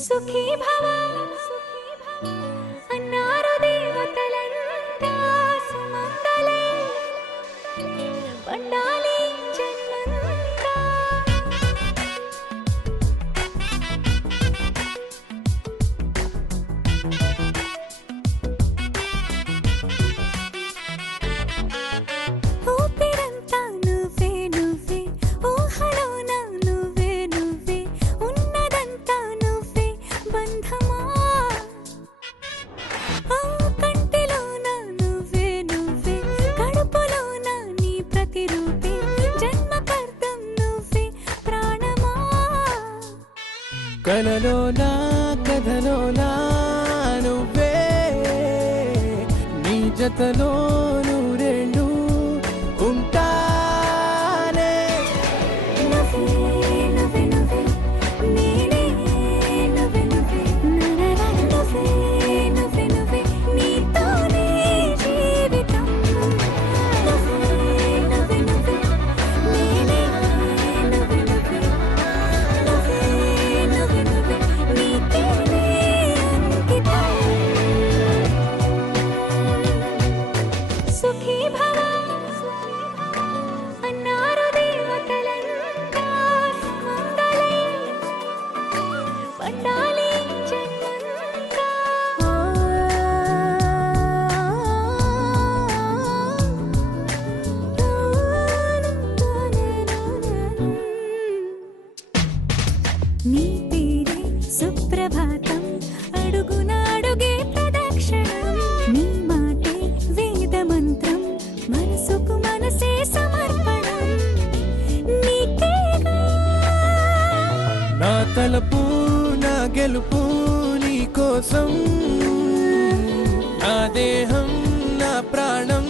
సుఖీ భవ అన్నారు దేవతలంతా సుమంగళే పండాలి జన్మంతా. ఊపిరంతా నువ్వే నువ్వే ఊహలోన నువ్వే నువ్వే ఉన్నదంతా నువ్వే బంధమా. కంటిలోన నువ్వే నువ్వే కడుపులోన నీ ప్రతిరూపే జన్మకర్తం నువ్వే ప్రాణమా. కలలోనా కథలోనా నువ్వే నీ జతలో నూరేళ్ళు ఉంటానే. నువ్వే నువ్వే నువ్వే నేనే నువ్వే నువ్వే నువ్వే నువ్వే నువ్వే నీతోనే జీవితం. నువ్వే నువ్వే నువ్వే నేనే నువ్వే నువ్వే నువ్వే నువ్వే నువ్వే నీకేనే అంకితం. సుఖీ భవ అన్నారు దేవతలంతా సుమంగళే పండాలి జన్మంతా. నీ పేరే సుప్రభాతం అడుగున అడుగే ప్రదక్షిణం. నీ మాటే వేద మంత్రం మనసుకు మనసే సమర్పణం. నీకేగా నా తలపు నా గెలుపు నీ కోసం, నా దేహం నా ప్రాణం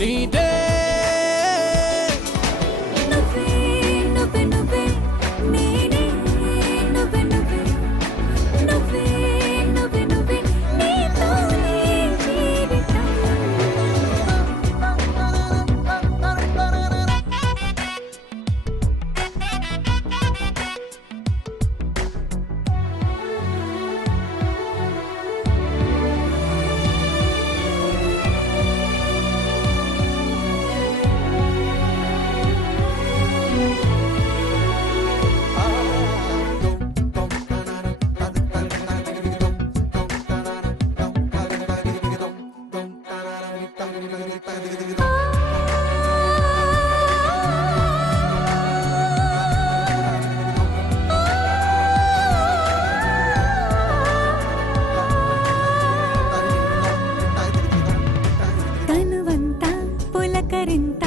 నీదే. నువ్వే నువ్వే నువ్వే నేనే నువ్వే నువ్వే నువ్వే నువ్వే నువ్వే నీతోనే జీవితం. తనువంతా పులకరింత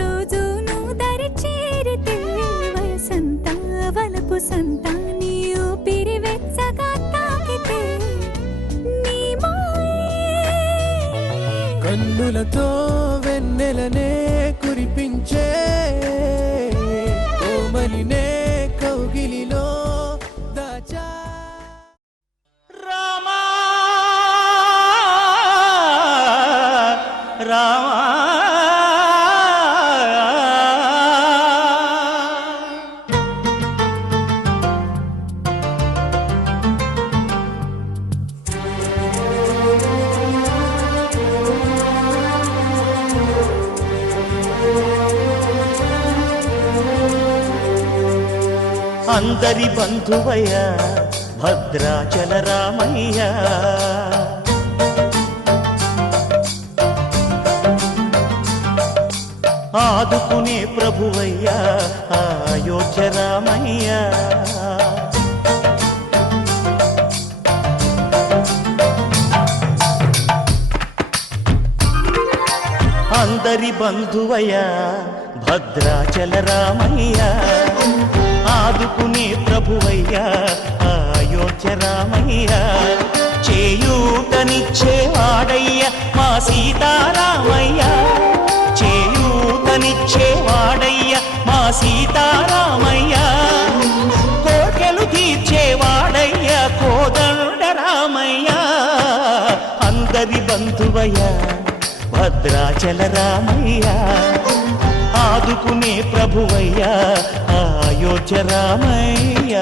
రోజు నువ్వు దరి చేరితే వయసంతా వలపు సంత నీ ఊపిరి వెచ్చగా తాకితే నీ మాయే కన్నులతో వెన్నెలనే కురిపించే కోమలినే కౌగిలిలో దాచా. రామా రామా అందరి బంధువయ్య భద్రాచల రామయ్య. ఆదుకునే ప్రభువయ్య అయోధ్య రామయ్య. అందరి బంధువయ్య భద్రాచల రామయ్య. ఆదుకునే ప్రభువయ్య అయోధ్య రామయ్య. చేయూతనిచ్చేవాడయ్య మా సీతారామయ్య. చేయూతనిచ్చేవాడయ్య మా సీతారామయ్య. కోర్కెలు తీర్చేవాడయ్య కోదండ రామయ్య. అందరి బంధువయ్య భద్రాచల రామయ్య. ఆదుకునే ప్రభువయ్యా అయోధ్య రామయ్య.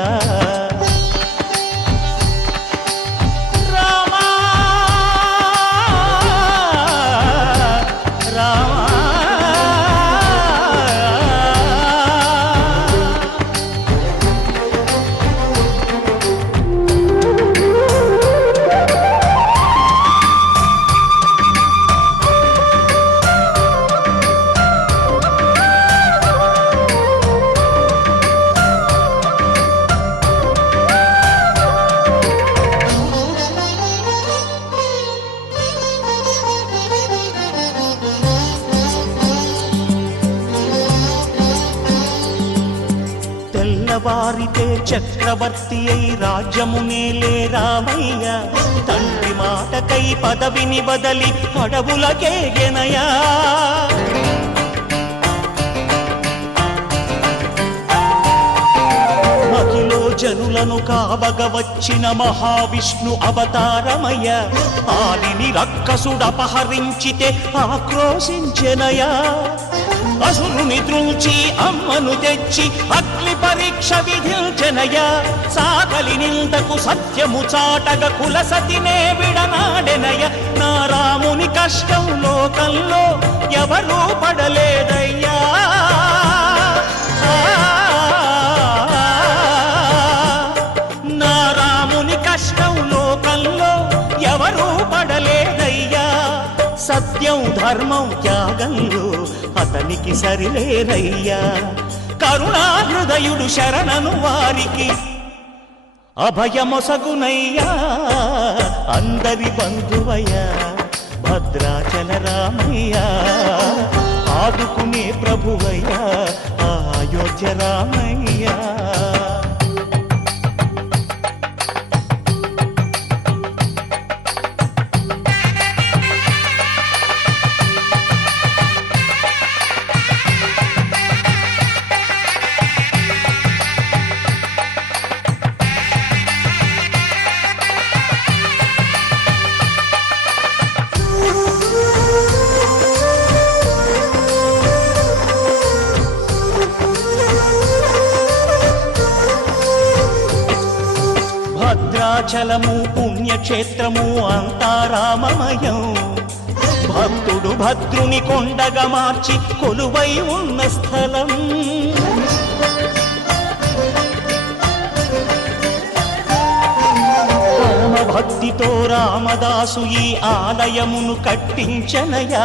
చక్రవర్తి అయి రాజ్యమునేలే రామయ్య తండ్రి మాటకై పదవిని బదలి అడవులకేగెనయా మహిలో జనులను కావగ వచ్చిన మహావిష్ణు అవతారమయ్య ఆలిని రక్కసుడపహరించితే ఆక్రోశించెనయా అసురుని త్రుంచి అమ్మను తెచ్చి అగ్ని పరీక్ష విధించెనయా సాకలి నిందకు సత్యము చాటగ కులసతినే విడనాడెనయ నా రాముని కష్టం లోకంలో ఎవరూ పడలేదయ్యా నా రాముని కష్టం లోకంలో ఎవరూ పడలేదయ్యా సత్యం ధర్మం త్యాగంలో అతనికి సరిలేరయ్యా కరుణా హృదయుడు శరణను వారికి అభయమొసగునయ్యా అందరి బంధువయ్యా భద్రాచల రామయ్యా ఆదుకునే ప్రభువయ్యా అయోధ్య రామయ్యా భద్రాచలము పుణ్యక్షేత్రము అంతా రామమయం భక్తుడు భద్రుని కొండగా మార్చి కొలువై ఉన్న స్థలం భక్తితో రామదాసు ఈ ఆలయమును కట్టించనయా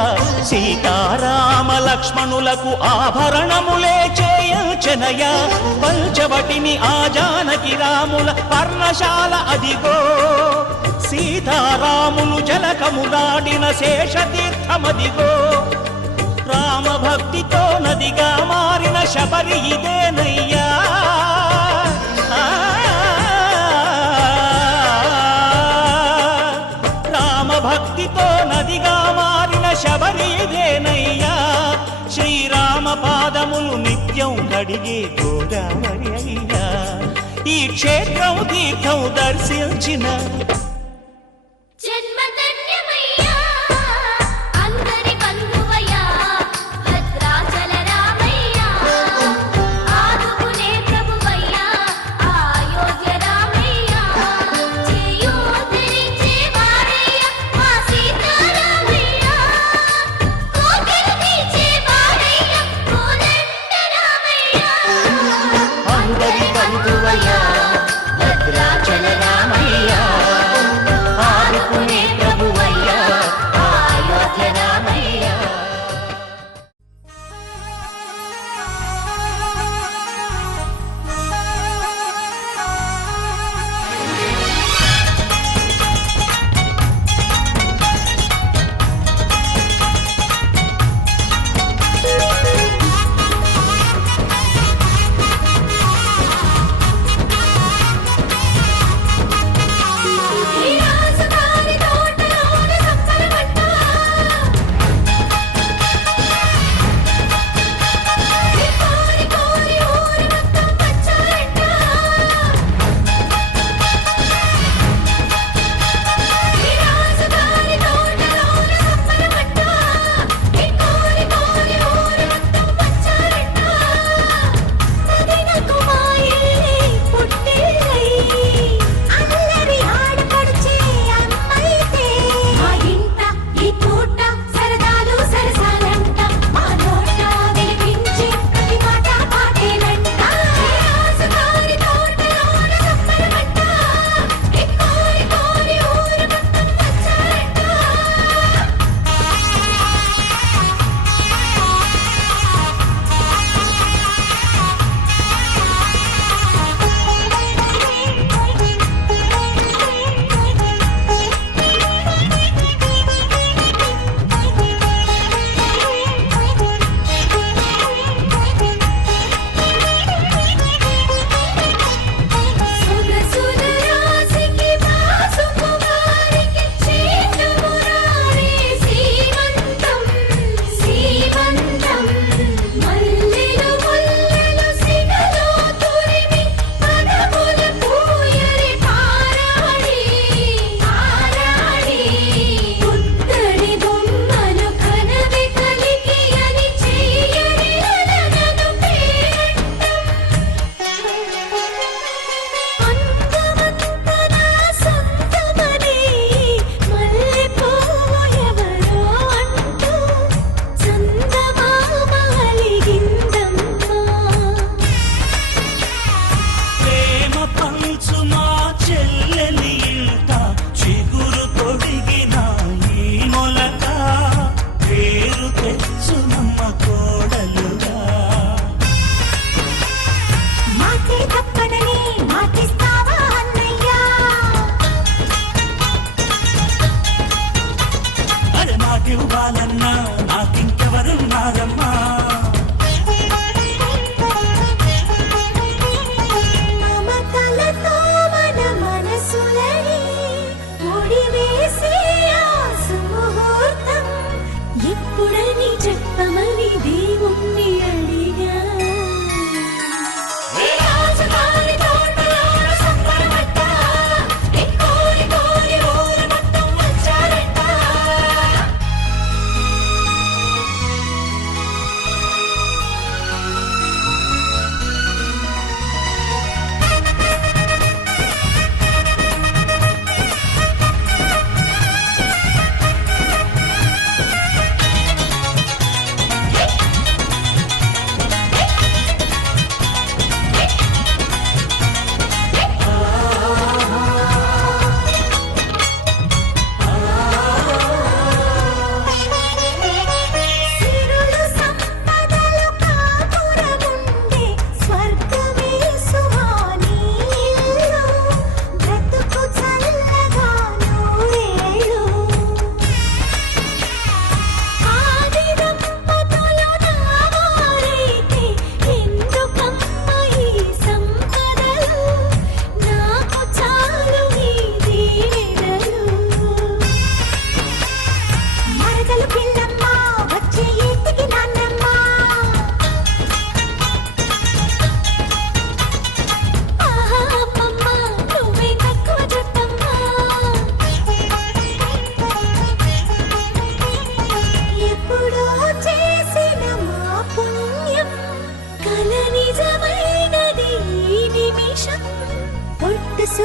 సీతారామ లక్ష్మణులకు ఆభరణములే చేయించనయా పంచవటిని ఆ జానకి రాముల పర్ణశాల అదిగో సీతారాములు జలకములాడిన శేషతీర్థమదిగో రామ భక్తితో నదిగా మారిన శబరి ఇదేనయ్యా భక్తితో నదిగా మారిన శబరిదేనయ్యా శ్రీరామ పాదములు నిత్యం కడిగే గోదావరి అయ్యా ఈ క్షేత్రం తీర్థం దర్శించిన భద్రాచల రామయ్య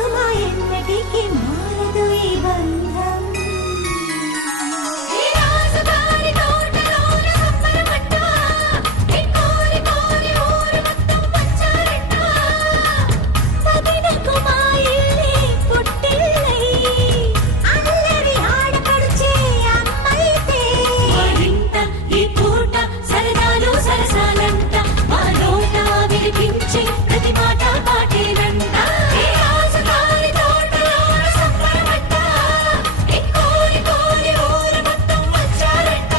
మా ఎన్నటికీ మారదు ఈ బంధం ఈ రాజుగారి తోటలోన సంబరమంట ఈ కోరి కోరి ఊరు మొత్తం వచ్చారంట సగినకు మా ఇల్లే పుట్టిల్లై అల్లరి ఆడపడుచే అమ్మైతే మా ఇంట ఈ పూట సరదాలు సరసాలంట మా నోట వినిపించే ప్రతి మాట పాటేనంట ఈ రాజుగారి తోటలోన సంబరమంట ఈ కోరి కోరి ఊరు మొత్తం వచ్చారంట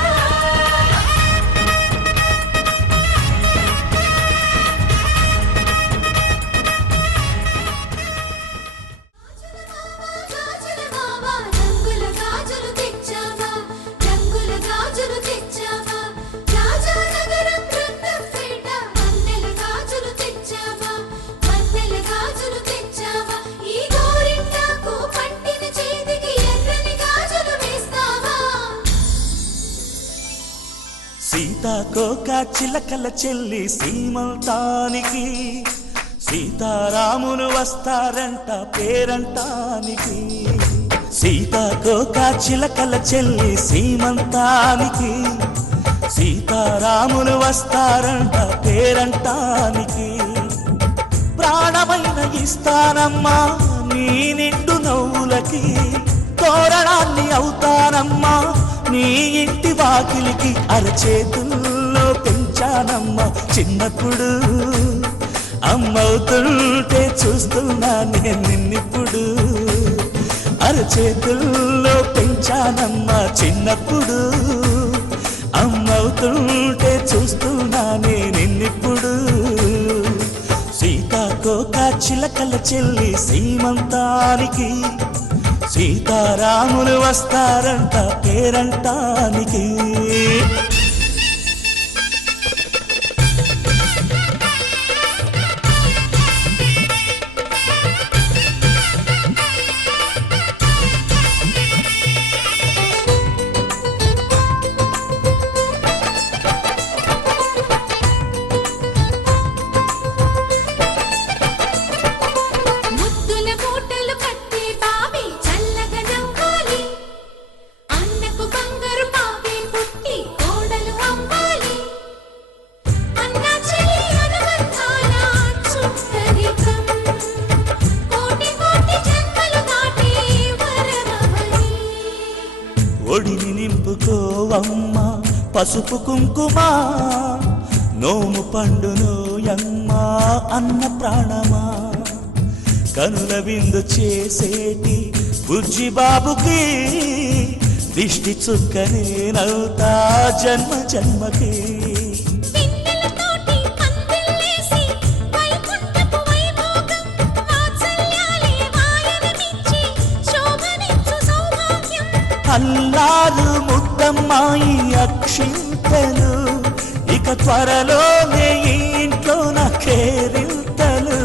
గాజుల మావా రంగుల గాజులు తెచ్చావా రంగుల గాజులు తెచ్చావా రాజానగరం రంగంపేట మన్నెల గాజులు తెచ్చావా మన్నెల గాజులు తెచ్చావా ఈ గోరింటాకు పట్టిన చేతికి ఎర్రని గాజులు వేస్తావా సీతాకోక చిలకల చెల్లి సీమంతానికి సీతారాములు వస్తారంట పేరంటానికి సీతాకోక చిలకల చెల్లి సీమంతానికి సీతారాములు వస్తారంట పేరంటానికి ప్రాణమైన ఇస్తానమ్మా నీ నిండు నవ్వులకి తోరణాన్ని అవుతానమ్మా నీ ఇంటి వాకిలికి అరచేతుల్లో పెంచానమ్మా చిన్నప్పుడు అమ్మవుతుంటే చూస్తున్నా నేను నిన్నిప్పుడు అరచేతుల్లో పెంచానమ్మా చిన్నప్పుడు అమ్మవుతుంటే చూస్తున్నా నేను నిన్నిప్పుడు సీతాకోక చిలకల చెల్లి సీమంతానికి సీతారాములు వస్తారంట పేరంటానికి ముద్దుల మూటలు కట్టే బావి చల్లగా నవ్వాలి అన్నకు బంగారు పాపే పుట్టి కోడలు అవ్వాలి అన్న చెల్లి అనుబంధాల చుట్టరికం కోటి కోటి జన్మలు దాటి వరమవని ఒడిని నింపుకోవమ్మా పసుపు కుంకుమ నోము పండునోయమ్మా అన్న ప్రాణమా కనుల విందు చేసేటి బుజ్జి బాబుకి దిష్టి చుక్కనేనవుతా జన్మ జన్మకి పిన్నెలతోటి పందిళ్ళేసి వైకుంఠపు వైభోగం వాత్సల్యాలే వాయనమిచ్చి శోభనిచ్చు సౌభాగ్యం అల్లారు ముద్దమ్మాయి అక్షింతలు ఇక త్వరలోనే ఈ ఇంట్లో నా కేరింతలు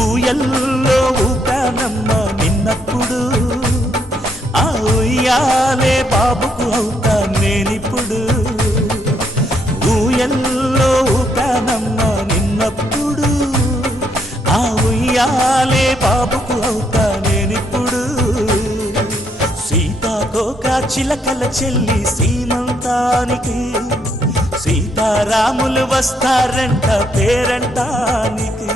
ఊయల్లో ఊపానమ్మ నిన్నప్పుడు ఆ ఉయ్యాలే బాబుకు అవుతా నేనిప్పుడు ఊయల్లో ఊపానమ్మ నిన్నప్పుడు ఆ ఉయ్యాలే బాబుకు అవుతా నేనిప్పుడు సీతాకోక చిలకల చెల్లి సీమంతానికి సీతారాములు వస్తారంట పేరంటానికి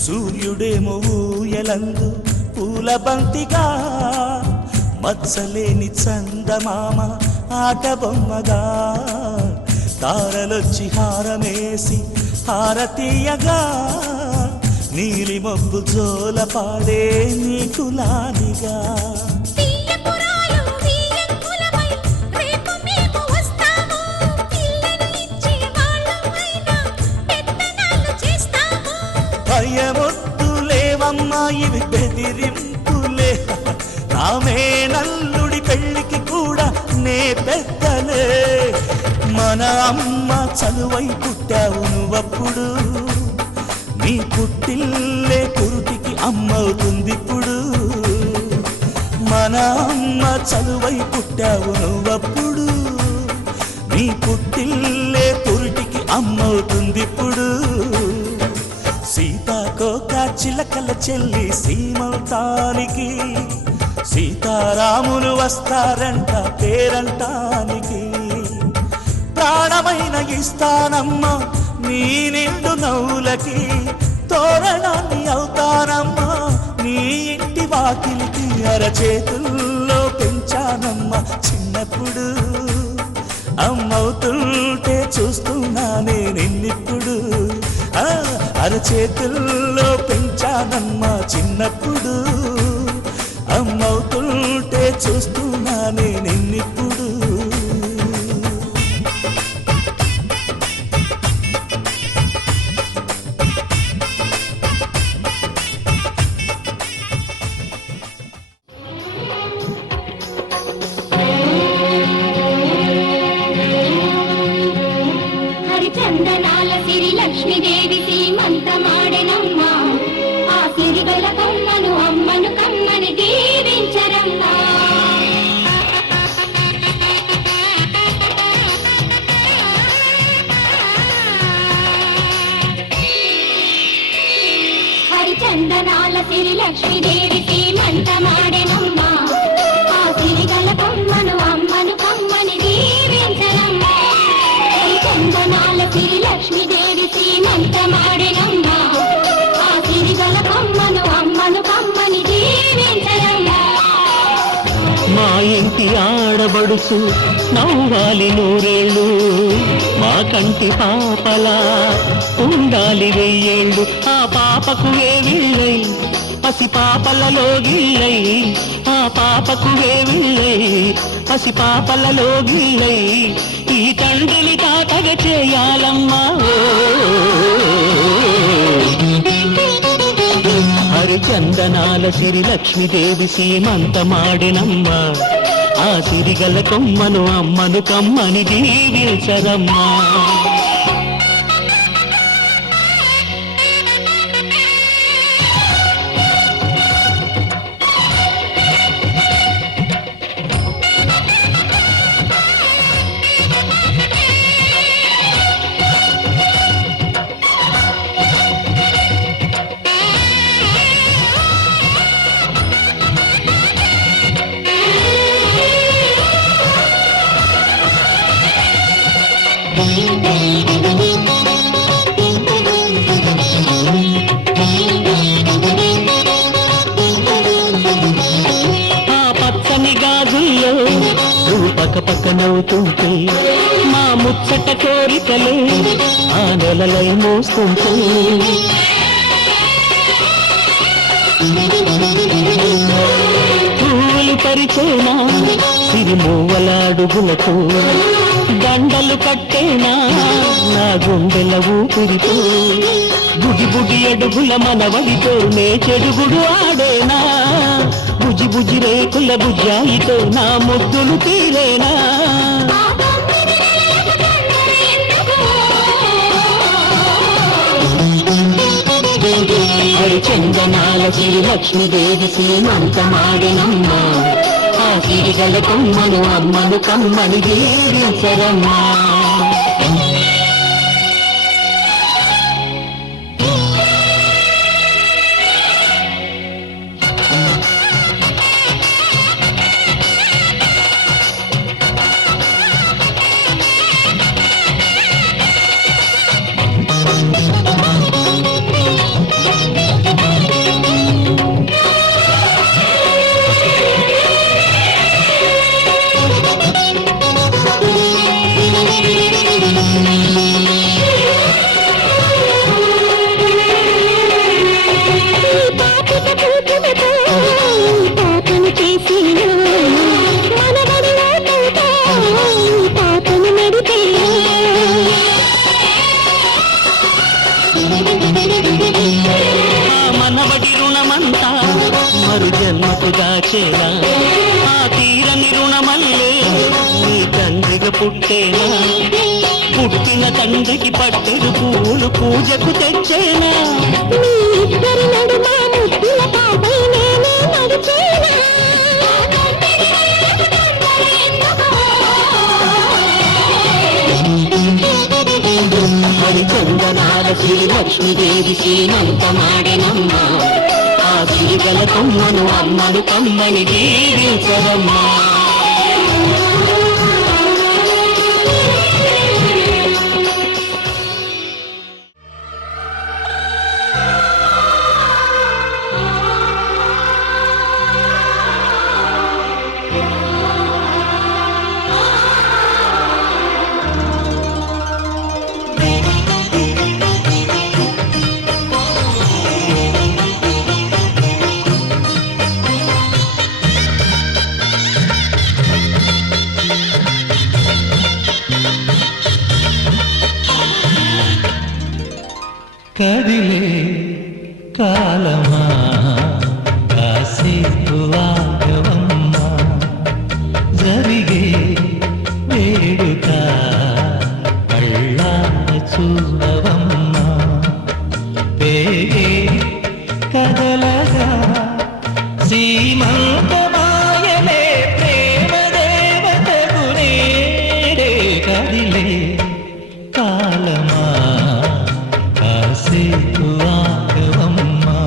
సూర్యుడేమో ఊయలందు పూల బంతిగా మత్సలేని చందమామ ఆట బొమ్మగా తారలొచ్చి హారమేసి హారతీయగా నీలి మబ్బు జోల పాడే నీకులానిగా తీయపురాలు వీయంకులమై రేపు మేము వస్తాము పిల్లను ఇచ్చే వాళ్ళమైనా పెత్తనాలు చేస్తాము భయమొద్దు లేవమ్మా ఇవి బెదిరింపులే నామే నల్లుడి పెళ్ళికి కూడా నే పెద్దలే మన అమ్మ చలువై పుట్టావు నువ్వప్పుడు నీ పుట్టిల్లే పురుటికి అమ్మవుతుందిప్పుడు మన అమ్మ చలువై పుట్టావు నువ్వప్పుడు నీ పుట్టిల్లే పురుటికి అమ్మవుతుందిప్పుడు సీతాకోక చిలకల చెల్లి సీమంతానికి సీతారాములు వస్తారంట పేరంటానికి ప్రాణమైన ఇస్తానమ్మా నీ నిండు నవ్వులకి తోరణాన్ని అవుతానమ్మా నీ ఇంటి వాకిలికి అరచేతుల్లో పెంచానమ్మా చిన్నప్పుడు అమ్మవుతుంటే చూస్తున్నానే నిన్నిప్పుడు అరచేతుల్లో పెంచానమ్మా చిన్నప్పుడు అమ్మవుతుంటే చూస్తున్నానే నిన్నిప్పుడు హరిచందనాల సిరి లక్ష్మీదేవి సీమంతమాడెనమ్మా ఆ సిరిగల కమ్మను అమ్మను కమ్మని దీవించరమ్మా హరిచందనాల సిరి లక్ష్మీదేవి సీమంతమాడెనమ్మా ఆ సిరిగల కమ్మను అమ్మను కమ్మని దీవించరమ్మా చందనాల సిరి లక్ష్మీదేవి సీమంతమాడెనమ్మా ఆ సిరిగల కమ్మను అమ్మను కమ్మని దీవించరమ్మా మా ఇంటి ఆడబడుచు నవ్వాలి నూరేళ్ళు మా కంటి పాపలా ఉండాలి వెయ్యేళ్ళు ఆ పాపకు వేవిళ్ళై పసి పాపలలో గిళ్ళై ఆ పాపకు వేవిళ్ళై పసి పాపలలో గిళ్ళై ఈ తండ్రిని కాటగ చేయాలమ్మా హరిచందనాల సిరి లక్ష్మీదేవి సీమంతమాడినమ్మా ఆ సిరిగల కొమ్మను అమ్మను కమ్మని దీవించరమ్మా పక్క నవ్వుతుంటే మా ముచ్చట కోరికలే ఆ నెలలై మోస్తుంటే పూలు పరిచేనా సిరిమూవలాడుగులతో దండలు కట్టేనా నా గుండెల ఊపిరితో బుడి బుడి అడుగుల మనవడితో నే చెడుగుడు ఆడేనా బుజి బుజి రేకుల బుజ్జాయితో నా ముద్దులు తీరేనా చందనాల సిరి లక్ష్మీదేవి సీమంతమాడినమ్మా ఆ సిరిగల కొమ్మను అమ్మను కమ్మని దీవించరమ్మా మరు జన్మకు దాచేనా ఆ తీరని రుణమల్లే నీ తండ్రిగా పుట్టేనా పుట్టిన తండ్రికి పట్టెడు పూలు పూజకు తెచ్చేనా మీ ఇద్దరి నడుమ ముద్దుల పాపై నేనే నడిచేనా హరిచందనాల శ్రీ లక్ష్మీదేవి శ్రీమంతమాడినమ్మ ఆ సిరిగల కొమ్మను అమ్మను కమ్మని దీవించరమ్మా కదిలే కాలమా కాసేపు ఆగవమ్మా జరిగే వేడుక కళ్ళాన చూడవమ్మా పేగే కదలగా సీమంతమాయలే ప్రేమ దేవతకు నేడే కదిలే కాలమా కాసేపు ఆగవమ్మా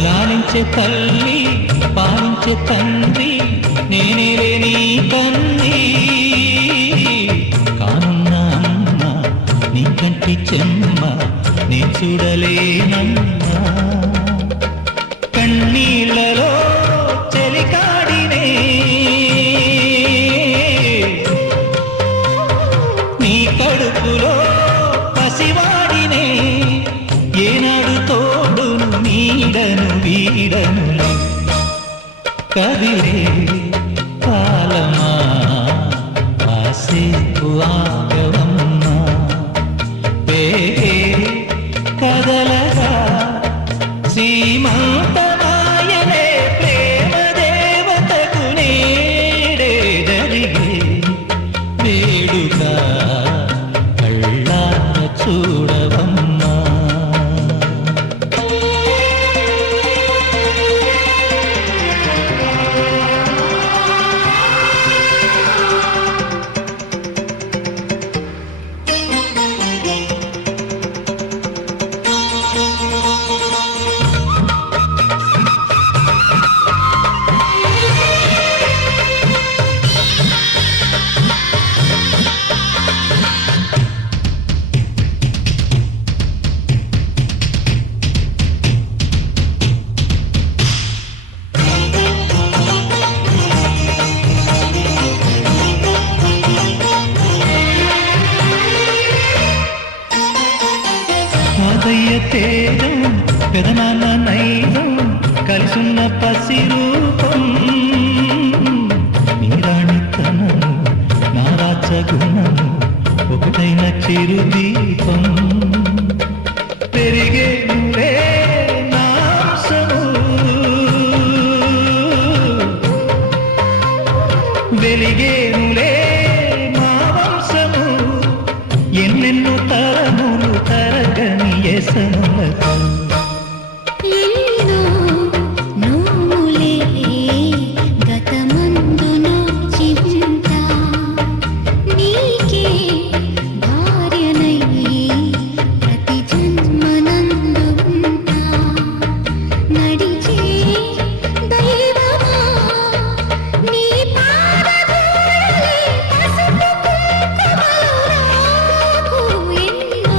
లాలించే తల్లి పాలించే తండ్రి నేనే నీ కన్ని కానున్న అమ్మ నీ కంటి చెమ్మ నీ చూడలేనమ్మా కన్నీళ్ళలో చెలికాడినే నీ కడుపులో పసివాడినే ఏనాడు తోడును నీడను వీడను కదిలే కాలమా కాసేపు ఆగవమ్మా పేగే కదలగా సీమంతమాయలే ప్రేమ దేవతకు నేడే జరిగే వేడుక కళ్ళాన చూడవమ్మా మాదయ్య తేజం పెదనాన్న నైజం కలిసున్న పసిరూపం నీరాణితనము నారాచగుణము ఒకటైన చిరుదీపం పెరిగే నువ్వే నాంసము వెలిగే నువ్వే మా వంశము ఎన్నెన్నో తరములు తరగని ఎసనులకు ఎన్నో నోములే గతమందును చింత నీకే భార్యనై ప్రతి జన్మనందు ఉంటా నడిచే దైవమా నీ పాదధూళి పసుపు కుంకుమలు రాకు ఎన్నో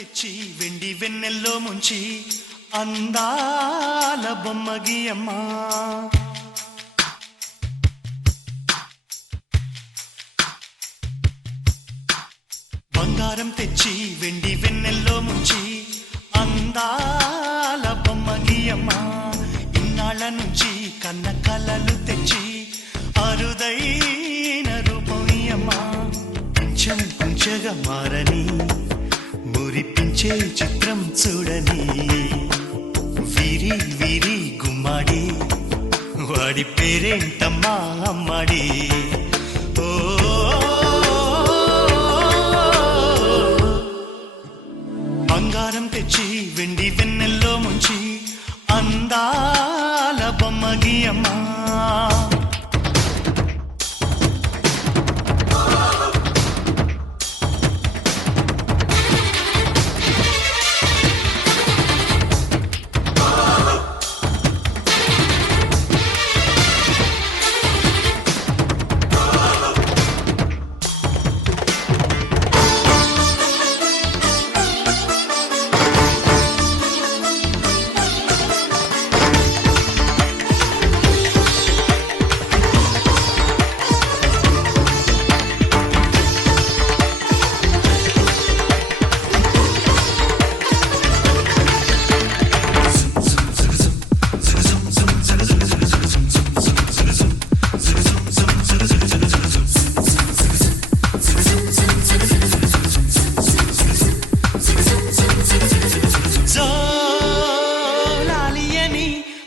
తెచ్చి వెండి వెన్నెల్లో ముంచి అందాల బొమ్మగి అమ్మా బంగారం తెచ్చి వెండి వెన్నెల్లో ముంచి అందాల బొమ్మగి అమ్మా ఇన్నాళ్ళ నుంచి కన్న కలలు తెచ్చి అరుదైన రూపం ఈ అమ్మా కొంచెం కొంచెగా మారని మురిపించే చిత్రం చూడని వీరి వీరి గుమ్మాడి వాడి పేరేంటమ్మా అమ్మాడి ఓ బంగారం తెచ్చి వెండి వెన్నెల్లో ముంచి అందాల బొమ్మగి అమ్మా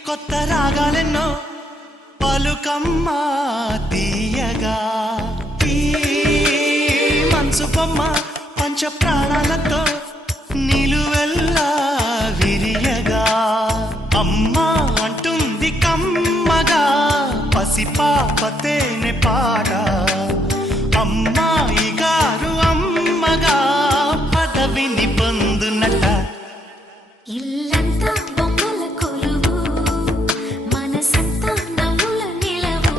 కొత్త రాగాలెన్నో పలుకమ్మా తీయగా ఈ మనసు బొమ్మ పంచ ప్రాణాలతో నిలువెల్లా విరియగా అమ్మా అంటుంది కమ్మగా పసిపాపతేనే పాట అమ్మాయి గారు అమ్మగా పదవిని పొందునట ఇల్లంతా బొమ్మల కొలువు మనసంతా నవ్వుల నిలవు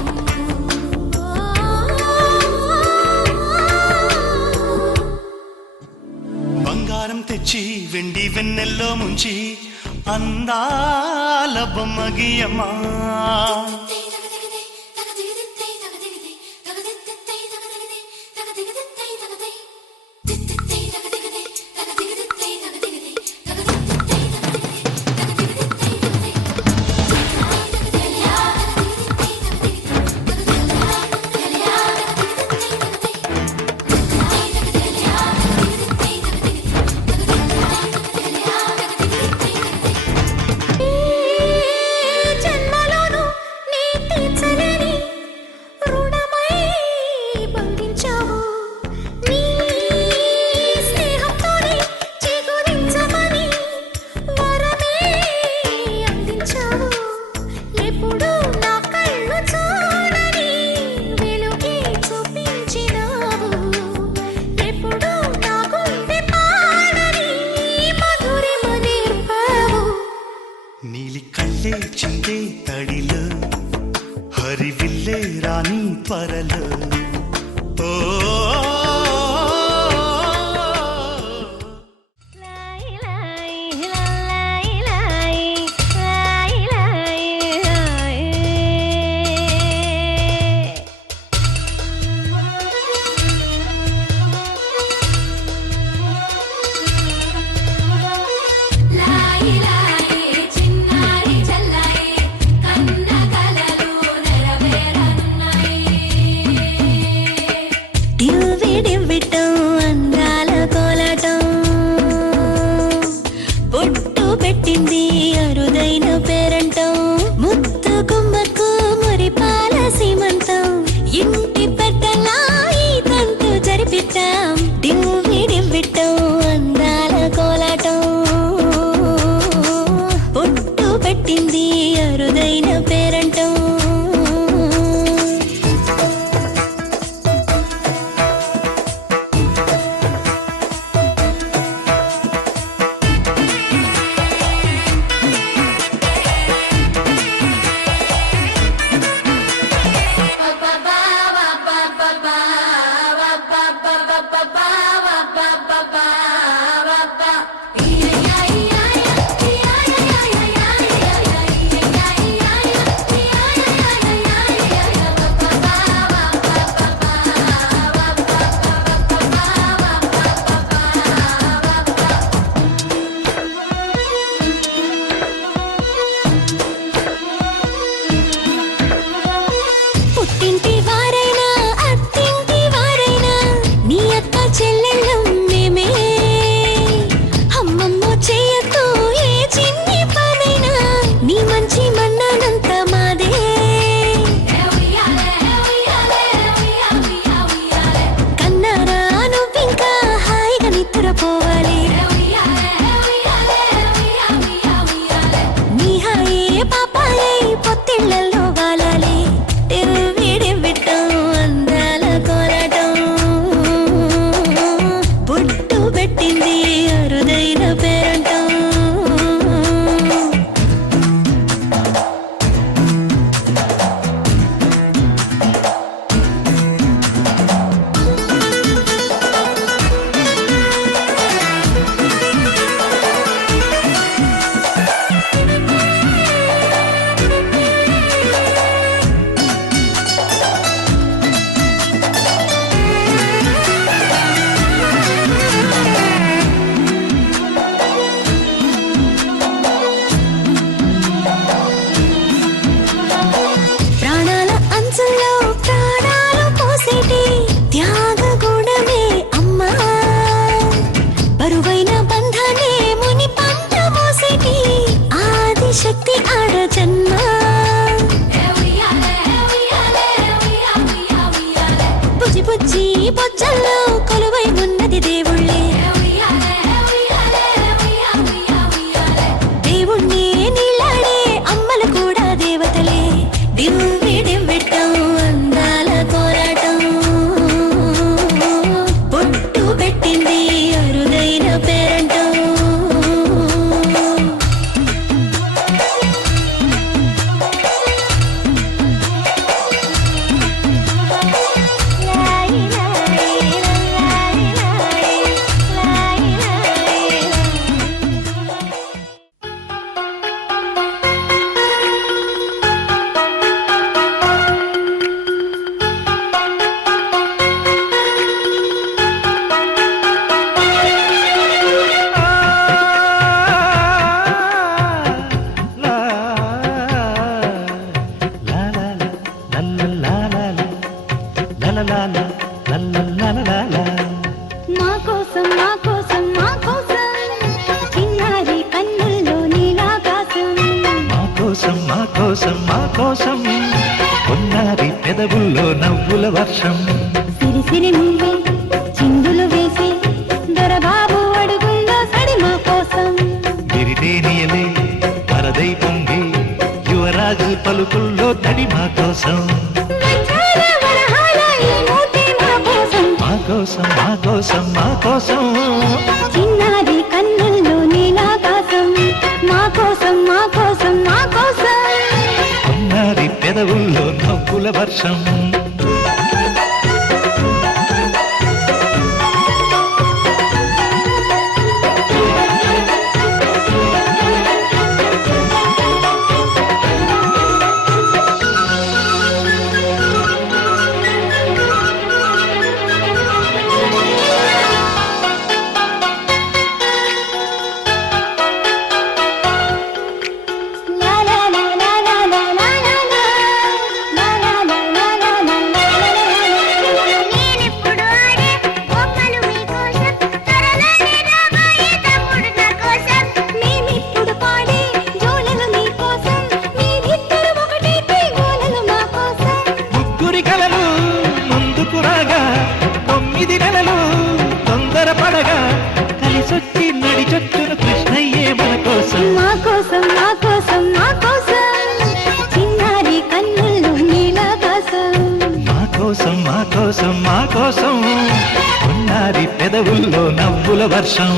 బంగారం తెచ్చి వెండి వెన్నెల్లో ముంచి అందాల బొమ్మగి అమ్మా చిందే తడిలో హరివిల్లే రాణి త్వరలో ఓ పెట్టింది అరుదైన పేరంటం ముత్తు గుమ్మకు మురిపాల సీమంతం ఇంటి పెద్దలా ఈ తంతు జరిపిద్దాం డివ్వి డివ్విట్టం అందాల కోలాటం పొట్టు పెట్టింది అరుదైన పేరంటం బొజ్జల్లో కొలువై ఉన్నది దేవుళ్ళే దేవుణ్ణి నీళ్ళాడే అమ్మలు కూడా దేవతలే దివ్వి దివ్విట్టం అందాల కోరాటం బొట్టు పెట్టింది అరుదైన పేరంటం మా కోసం మా కోసం మా కోసం చిన్నారి కన్నుల్లో నీలాకాశం మా కోసం మా కోసం మా కోసం ఉన్నది పెదవుల్లో నవ్వుల వర్షం సిరి సిరి నువ్వే చిందులు వేసి దొరబాబు అడుగుల్లో సడి మా కోసం గిరిదేనియలే పరదై పొంగి యువరాజు పలుకుల్లో తడి మా కోసం వజ్రాల వరహాల ఈ మూర్తి మా కోసం మా కోసం మా కోసం మా కోసం చిన్నారి కన్నుల్లో నీలాకాశం మా కోసం మా కోసం మా కోసం ఉన్నది పెదవుల్లో నవ్వుల వర్షం లా లా లా లా లా లా లా లా లా లా లా లా లా లా లా నేనెప్పుడు ఆడే బొమ్మలు మీకోసం త్వరలోనే రాబోయే తమ్ముడు నా కోసం మేమిప్పుడు పాడే జోలలు నీకోసం మీరిద్దరు ఒకటైతే గోలలు మా కోసం ముగ్గురి కలలు ముందుకు రాగా 9 నెలలు తొందరపడగా కలిసొచ్చి నడిచొచ్చును కృష్ణయ్యే మన కోసం మా కోసం మా కోసం మా కోసం చిన్నారి కన్నుల్లో నీలాకాశం మా కోసం మా కోసం మా కోసం ఉన్నది పెదవుల్లో నవ్వుల వర్షం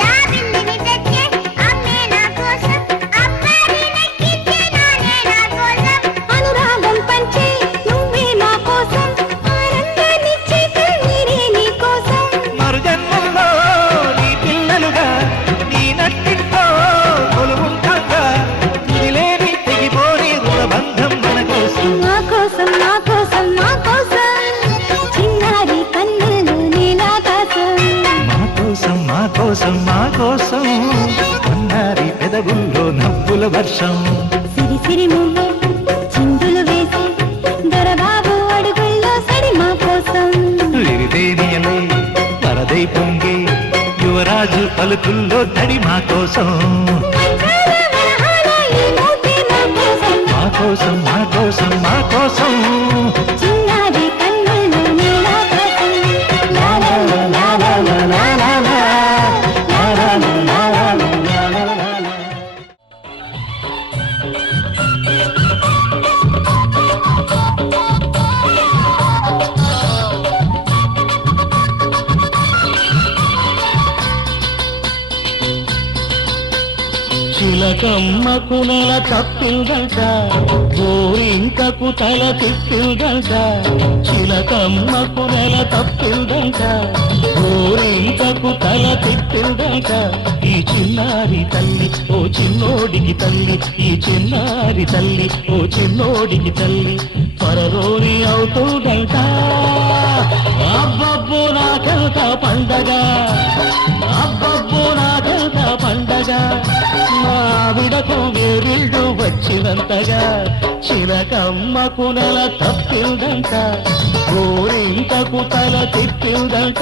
యాబిల్లిని తెచ్చే అమ్మే నా కోసం అబ్బాయిని నెక్కించే నానే నా కోసం అనురాగం పంచే నువ్వే మా కోసం ఆనందాన్నిచ్చే కన్నీరే నీ కోసం మరు జన్మల్లో నీ పిల్లలుగా నీ నట్టింట్లో కొలువుంటాగా తుదిలేని తెగిపోని రుణబంధం మన కోసం మా కోసం మా కోసం మా కోసం చిన్నారి కన్నుల్లో నీలాకాశం మా కోసం మా కోసం మా కోసం ఉన్నది పెదవుల్లో నవ్వుల వర్షం సిరి సిరి నువ్వే చిందులు వేసి దొరబాబు అడుగుల్లో సడి మా కోసం విరిదేనియలే పరదై పొంగి యువరాజు పలుకుల్లో తడి మా కోసం వజ్రాల వరహాల ఈ మూర్తి మా కోసం మా కోసం మా కోసం మా కోసం చిన్నారి కన్నుల్లో నీలాకాశం లా లా లా లా లా లా లా లా లా లా లా లా లా లా లా. చిలకమ్మకు నెల తప్పిందట గోరింకకు తల తిప్పిందట చిలకమ్మకు నెల తప్పిందట గోరింకకు తల తిప్పిందట ఈ చిన్నారి తల్లి ఓ చిన్నోడికి తల్లి, ఈ చిన్నారి తల్లి ఓ చిన్నోడికి తల్లి త్వరలోని అవుతుందంట. అబ్బబ్బో నాకెంత పండగ, అబ్బబ్బో నాకెంత పండగ, మా ఆవిడకు వేరిళ్ళు వచ్చినంతగా చిలకమ్మకు నెల తప్పిందంట, గోరింతకు తల తిప్పిందంట.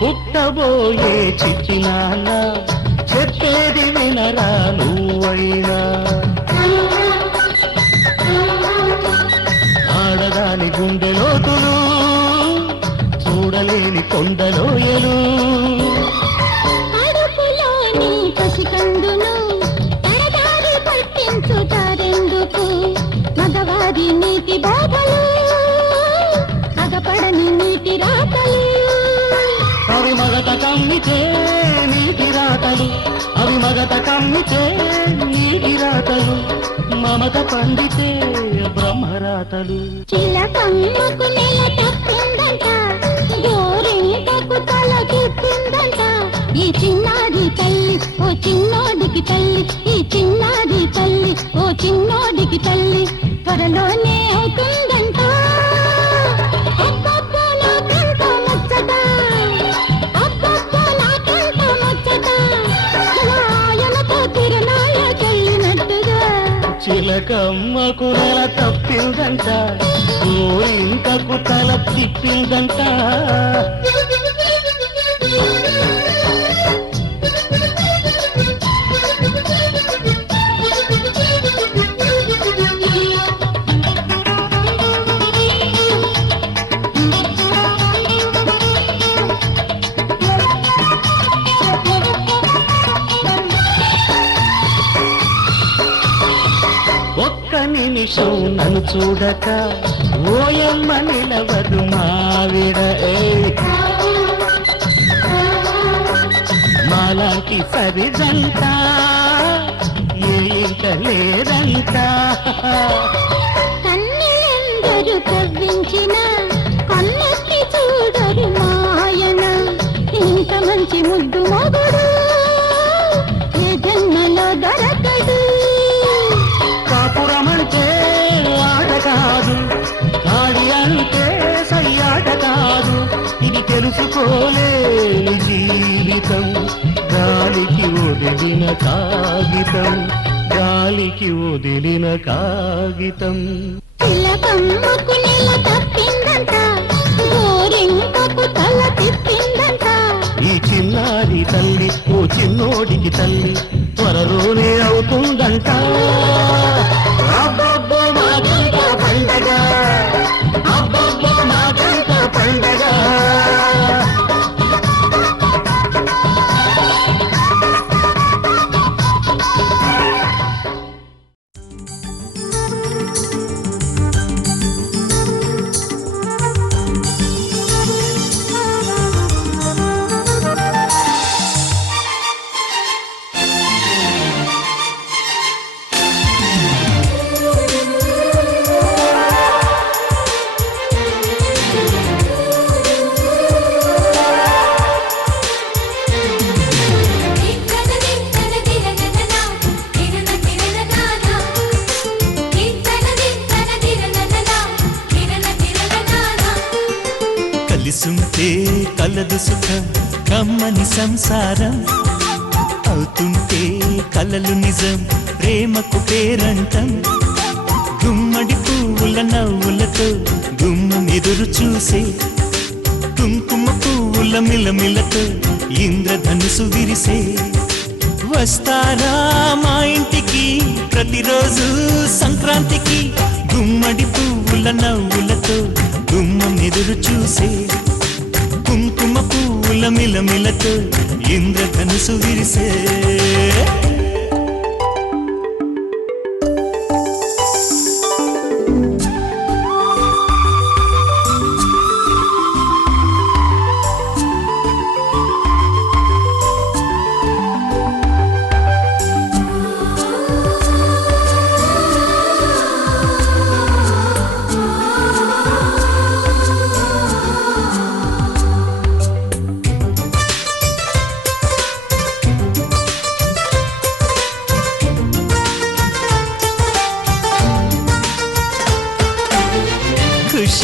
పుట్టబోయే చిట్టి నాన్న చెప్పేది వినరా నువ్వైనా, ఆడదాని గుండె లోతులు చూడలేని కొండలోయలు, కడుపులోని పసికందును తడదారి పట్టించుతారెందుకు, మగవారి నీటి బాధలు మగపడని నీటి రాతలు, అవి మగత కమ్మితే నీటి రాతలు, అవి మగత కమ్మితే నీటి రాతలు, మమత పండితే బ్రహ్మరాతలు. చిలకమ్మకు నెల తప్పిందంట, గోరింటకు తల తిప్పిందంట, ఈ చిన్నారి తల్లి ఓ చిన్నోడికి తల్లి, ఈ చిన్నారి తల్లి ఓ చిన్నోడికి తల్లి త్వరలోనే అవుతుందంట. అబ్బబ్బో నాకెంత ముచ్చట, అబ్బబ్బో నాకెంత ముచ్చట, నాయనతో తిరునాయ చెల్లినట్టుగా చిలకమ్మకు నెల తప్పిందంట, గోరింకకు తల తిప్పిందంట. ఒక్క నిమిషం నన్ను చూడక ఓయమ్మ నిలవదు మావిడ, మాలాంటి సరిజంట ఏ ఇంక లేదంట. కన్నెలందరూ కవ్వించిన కన్నెత్తి చూడరు మాయన, ఇంత మంచి ముద్దు మొగుడు ఏ జన్మలో దొరకడు. కాపురమంటే ఆట కాదు, గాడి అంటే సయ్యాట కాదు, ఇది తెలుసుకోలేని జీవితం, గాలికి వదిలిన కాగితం, గాలికి వదిలిన కాగితం. చిలకమ్మకు నెల తప్పిందంట, గోరింకకు తల తిప్పిందంట, ఈ చిన్నారి తల్లి ఓ చిన్నోడికి తల్లి త్వరలోనే అవుతుందంట. అబ్బబ్బో నాకెంత పండగ, అబ్బబ్బో నాకెంత పండగ. కలిసుంటే కలదు సుఖం కమ్మని సంసారం, అవుతుంటే కలలు నిజం ప్రేమకు పేరంటం, గుమ్మడి పువ్వుల నవ్వులతో గుమ్మం ఎదురు చూసే, కుంకుమ పువ్వుల మిలమిలతో ఇంద్రధనుసు విరిసే, వస్తారా మా ఇంటికి ప్రతిరోజు సంక్రాంతికి, గుమ్మడి పువ్వుల నవ్వులతో గుమ్మం ఎదురు చూసే, కుంకుమ పువ్వుల మిలమిలతో ఇంద్రధనుసు విరిసే.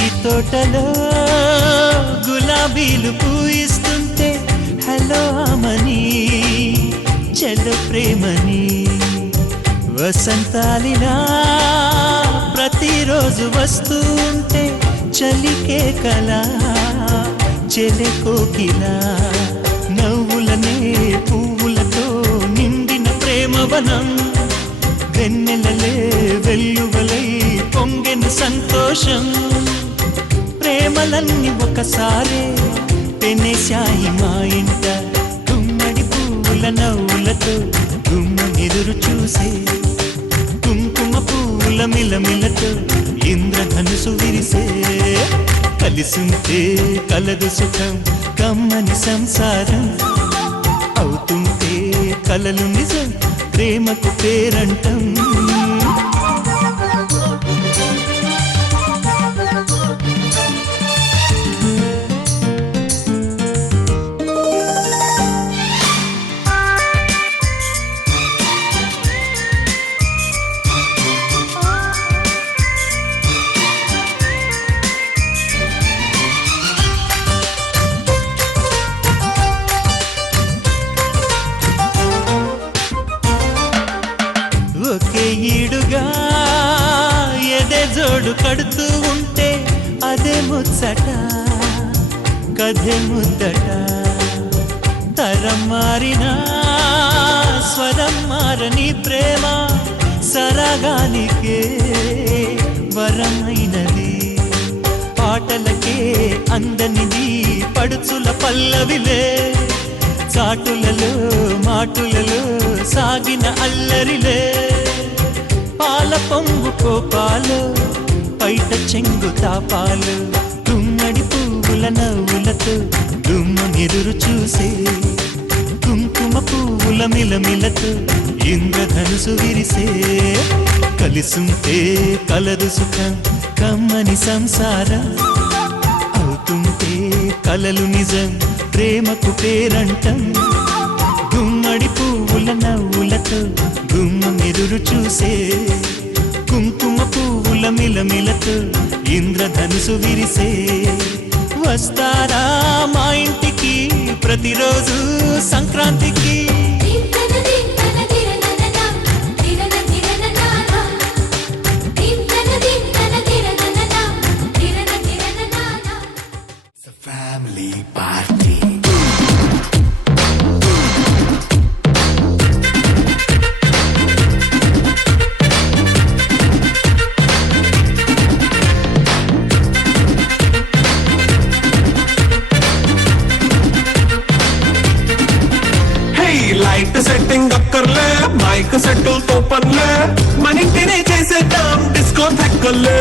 పిచ్చి తోటలో గులాబీలు పూయిస్తుంటే హలో అమని చెల్ల ప్రేమని వసంతాలిలా ప్రతిరోజు వస్తూ ఉంటే చలికే కలా చెలె కోకిలా నవ్వులనే పువ్వులతో నిండిన ప్రేమవనం వెన్నెలలే వెల్లువలై పొంగెను సంతోషం ప్రేమలన్నీ ఒకసారే పెనేశాయి మా ఇంట గుమ్మడి పువ్వుల నవ్వులతో గుమ్మ ఎదురు చూసే కుంకుమ పువ్వుల మిలమిలతో ఇంద్రధనుసు విరిసే కలిసుంటే కలదు సుఖం కమ్మని సంసారం అవుతుంటే కలలు నిజం ప్రేమకు పేరంటం ఒకే ఈడుగా ఎదే జోడు కడుతూ ఉంటే అదే ముచ్చట కథే ముద్దట తరం మారినా స్వరం మారని ప్రేమ సరగానికే వరమైనది పాటలకే అందనిది పడుచుల పల్లవిలే చాటులలో మాటులలో సాగిన అల్లరిలే పాల పొంగు కోపాలు పైట చెంగు తాపాలు గుమ్మడి పువ్వుల నవ్వులతో గుమ్మ ఎదురు చూసే కుంకుమ పువ్వుల మిలమిలతో ఇంద్రధనుసు విరిసే కలిసుంటే కలదు సుఖం కమ్మని సంసారం అవుతుంటే కలలు నిజం ప్రేమకు పేరంటం గుమ్మడి పువ్వుల నవ్వులతో గుమ్మం ఎదురు చూసే కుంకుమ పువ్వుల మిలమిలతో ఇంద్రధనుసు విరిసే వస్తారా మా ఇంటికి ప్రతిరోజు సంక్రాంతికి Family party. లైట్ సెట్టింగ్ అక్కర్లే మైక్ సెట్టులు తో పనులే మన ఇంటినే చేసేద్దాం డిస్కో థెక్కర్లే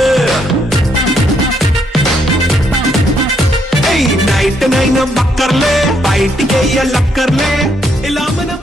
నైట్ నైన్ బక్కర్లే బయటికి లక్కర్లే ఇలా మనం